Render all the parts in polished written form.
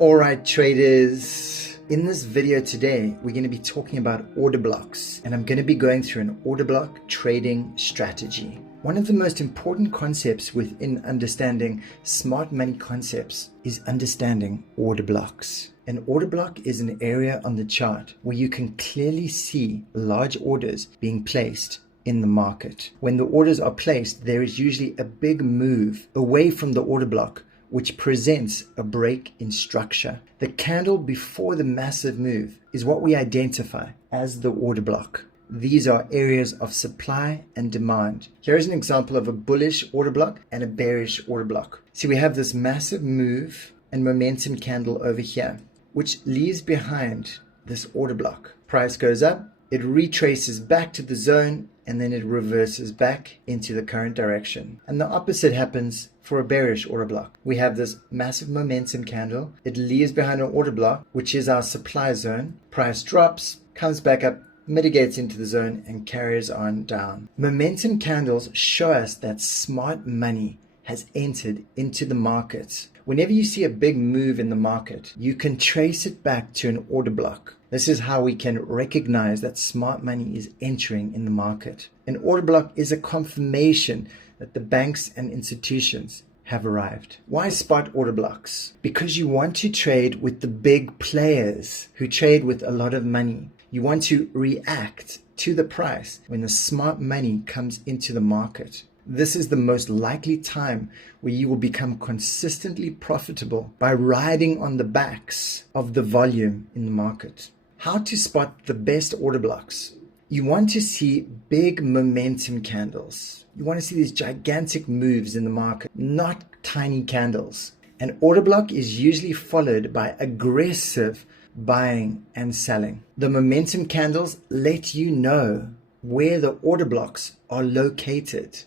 Alright traders, in this video today we're going to be talking about order blocks, and I'm going to be going through an order block trading strategy. One of the most important concepts within understanding smart money concepts is understanding order blocks. An order block is an area on the chart where you can clearly see large orders being placed in the market. When the orders are placed, there is usually a big move away from the order block, which presents a break in structure. The candle before the massive move is what we identify as the order block. These are areas of supply and demand. Here is an example of a bullish order block and a bearish order block. See, we have this massive move and momentum candle over here, which leaves behind this order block. Price goes up, it retraces back to the zone, and then it reverses back into the current direction. And the opposite happens for a bearish order block. We have this massive momentum candle. It leaves behind an order block, which is our supply zone. Price drops, comes back up, mitigates into the zone, and carries on down. Momentum candles show us that smart money has entered into the market. Whenever you see a big move in the market, you can trace it back to an order block. This is how we can recognize that smart money is entering in the market. An order block is a confirmation that the banks and institutions have arrived. Why spot order blocks? Because you want to trade with the big players who trade with a lot of money. You want to react to the price when the smart money comes into the market. This is the most likely time where you will become consistently profitable by riding on the backs of the volume in the market. How to spot the best order blocks? You want to see big momentum candles. You want to see these gigantic moves in the market, not tiny candles. An order block is usually followed by aggressive buying and selling. The momentum candles let you know where the order blocks are located.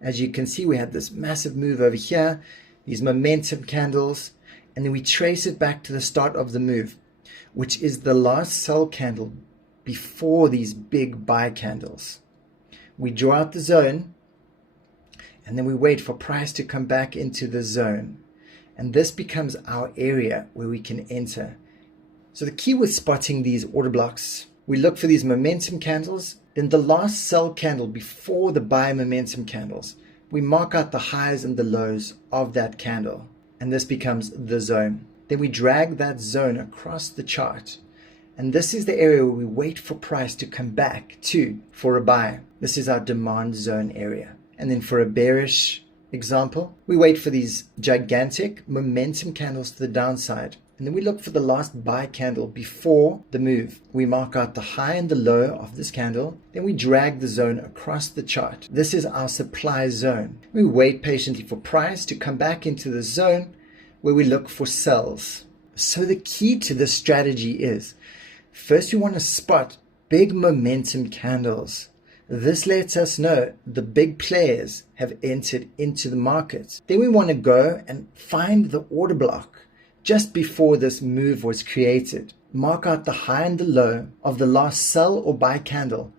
As you can see, we had this massive move over here, these momentum candles, and then we trace it back to the start of the move, which is the last sell candle before these big buy candles. We draw out the zone, and then we wait for price to come back into the zone. And this becomes our area where we can enter. So the key with spotting these order blocks, we look for these momentum candles, then the last sell candle before the buy momentum candles. We mark out the highs and the lows of that candle, and this becomes the zone. Then we drag that zone across the chart, and this is the area where we wait for price to come back to for a buy. This is our demand zone area. And then for a bearish example, we wait for these gigantic momentum candles to the downside, and then we look for the last buy candle before the move. We mark out the high and the low of this candle, then we drag the zone across the chart. This is our supply zone. We wait patiently for price to come back into the zone where we look for sells. So the key to this strategy is, first we want to spot big momentum candles. This lets us know the big players have entered into the market. Then we want to go and find the order block just before this move was created. Mark out the high and the low of the last sell or buy candle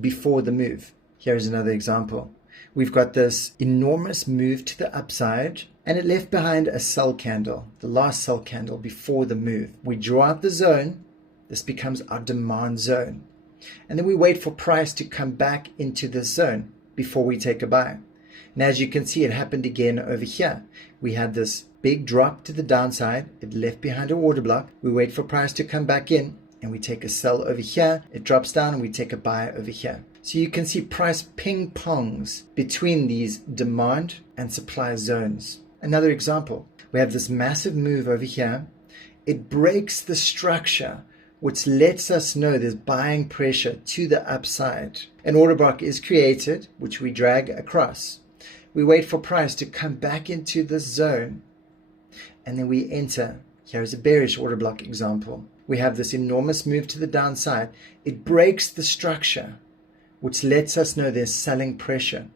before the move. Here's another example. We've got this enormous move to the upside, and it left behind a sell candle, the last sell candle before the move. We draw out the zone. This becomes our demand zone. And then we wait for price to come back into this zone before we take a buy. And as you can see, it happened again over here. We had this big drop to the downside. It left behind an order block. We wait for price to come back in, and we take a sell over here. It drops down, and we take a buy over here. So you can see price ping pongs between these demand and supply zones. Another example, we have this massive move over here. It breaks the structure, which lets us know there's buying pressure to the upside. An order block is created, which we drag across. We wait for price to come back into this zone, and then we enter. Here is a bearish order block example. We have this enormous move to the downside. It breaks the structure, which lets us know there's selling pressure.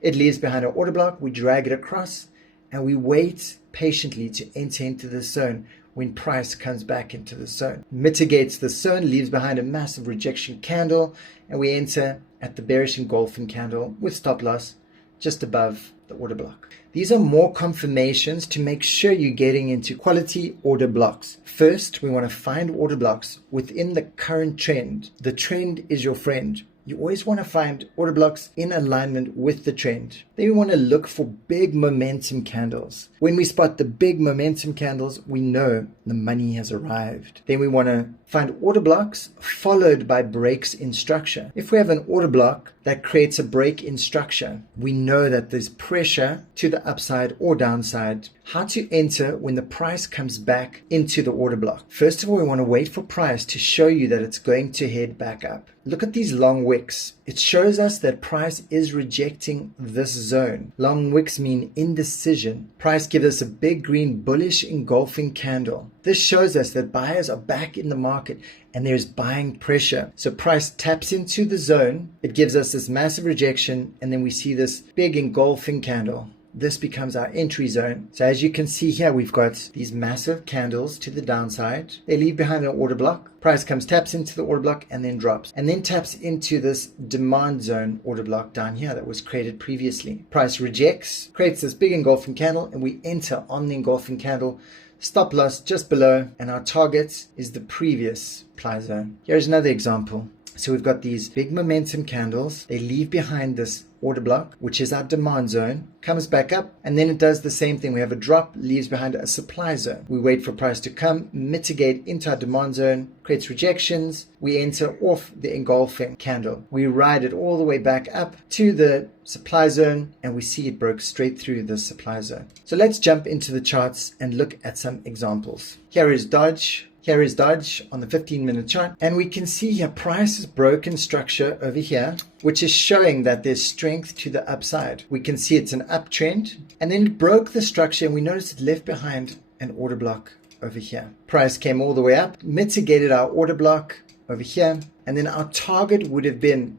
It leaves behind an order block. We drag it across, and we wait patiently to enter into the zone when price comes back into the zone. Mitigates the zone, leaves behind a massive rejection candle, and we enter at the bearish engulfing candle with stop loss just above the the order block. These are more confirmations to make sure you're getting into quality order blocks. First, we want to find order blocks within the current trend. The trend is your friend. You always want to find order blocks in alignment with the trend. Then we want to look for big momentum candles. When we spot the big momentum candles, we know the money has arrived. Then we want to find order blocks followed by breaks in structure. If we have an order block that creates a break in structure, we know that there's pressure to the upside or downside. How to enter when the price comes back into the order block. First of all, we want to wait for price to show you that it's going to head back up. Look at these long wicks. It shows us that price is rejecting this zone. Long wicks mean indecision. Price gives us a big green bullish engulfing candle. This shows us that buyers are back in the market and there's buying pressure. So price taps into the zone. It gives us this massive rejection, and then we see this big engulfing candle. This becomes our entry zone. So as you can see here, we've got these massive candles to the downside. They leave behind an order block. Price comes, taps into the order block, and then drops. And then taps into this demand zone order block down here that was created previously. Price rejects, creates this big engulfing candle, and we enter on the engulfing candle. Stop loss just below, and our target is the previous supply zone. Here's another example. So we've got these big momentum candles. They leave behind this order block, which is our demand zone, comes back up, and then it does the same thing. We have a drop, leaves behind a supply zone. We wait for price to come, mitigate into our demand zone, creates rejections. We enter off the engulfing candle. We ride it all the way back up to the supply zone, and we see it broke straight through the supply zone. So let's jump into the charts and look at some examples. Here is Dodge. Here is Dodge on the 15-minute chart, and we can see here price has broken structure over here, which is showing that there's strength to the upside. We can see it's an uptrend, and then it broke the structure, and we notice it left behind an order block over here. Price came all the way up, mitigated our order block over here, and then our target would have been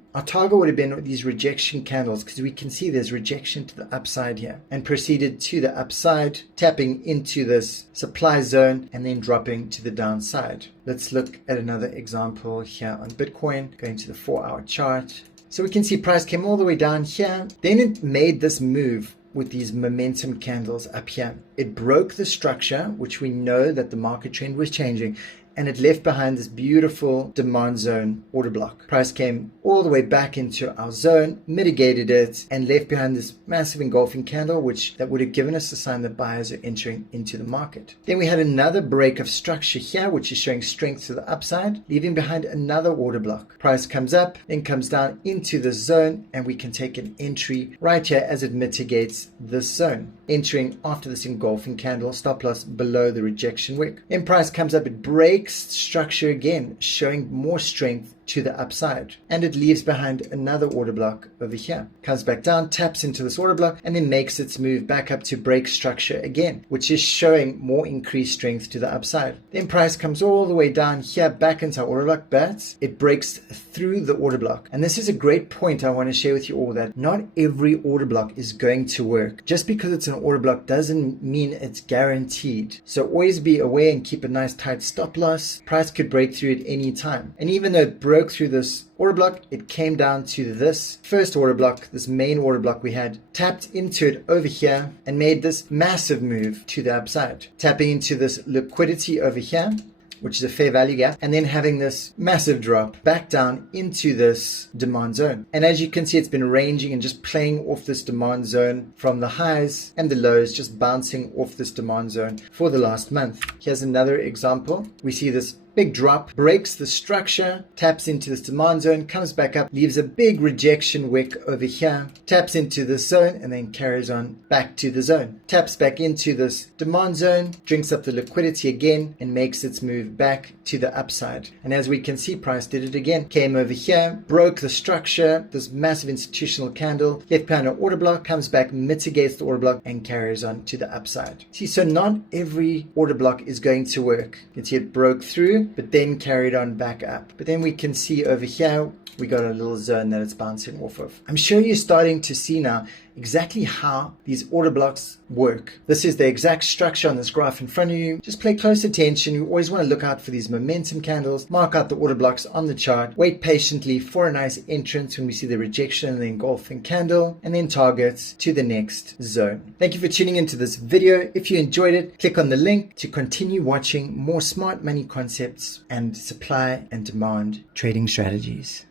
these rejection candles, because we can see there's rejection to the upside here, and proceeded to the upside, tapping into this supply zone and then dropping to the downside. Let's look at another example here on Bitcoin, going to the 4-hour chart. So we can see price came all the way down here, then it made this move with these momentum candles up here. It broke the structure, which we know that the market trend was changing, and it left behind this beautiful demand zone order block. Price came all the way back into our zone, mitigated it, and left behind this massive engulfing candle, that would have given us a sign that buyers are entering into the market. Then we had another break of structure here, which is showing strength to the upside, leaving behind another order block. Price comes up, then comes down into the zone, and we can take an entry right here as it mitigates this zone. Entering after this engulfing candle, stop loss below the rejection wick. Then price comes up, it breaks structure again, showing more strength to the upside, and it leaves behind another order block over here. Comes back down, taps into this order block, and then makes its move back up to break structure again, which is showing more increased strength to the upside. Then price comes all the way down here back into our order block, but it breaks through the order block. And this is a great point I want to share with you all, that not every order block is going to work. Just because it's an order block doesn't mean it's guaranteed. So always be aware and keep a nice tight stop loss. Price could break through at any time. And even though it broke through this order block, it came down to this first order block, this main order block we had, tapped into it over here and made this massive move to the upside, tapping into this liquidity over here, which is a fair value gap, and then having this massive drop back down into this demand zone. And as you can see, it's been ranging and just playing off this demand zone from the highs and the lows, just bouncing off this demand zone for the last month. Here's another example. We see this big drop, breaks the structure, taps into this demand zone, comes back up, leaves a big rejection wick over here, taps into this zone, and then carries on back to the zone. Taps back into this demand zone, drinks up the liquidity again, and makes its move back to the upside. And as we can see, price did it again. Came over here, broke the structure, this massive institutional candle, left behind an order block, comes back, mitigates the order block, and carries on to the upside. See, so not every order block is going to work. You can see it broke through, but then carried on back up. But then we can see over here, we got a little zone that it's bouncing off of. I'm sure you're starting to see now, exactly how these order blocks work. This is the exact structure on this graph in front of you. Just pay close attention. You always want to look out for these momentum candles, mark out the order blocks on the chart, wait patiently for a nice entrance when we see the rejection and the engulfing candle, and then targets to the next zone. Thank you for tuning into this video. If you enjoyed it, click on the link to continue watching more smart money concepts and supply and demand trading strategies.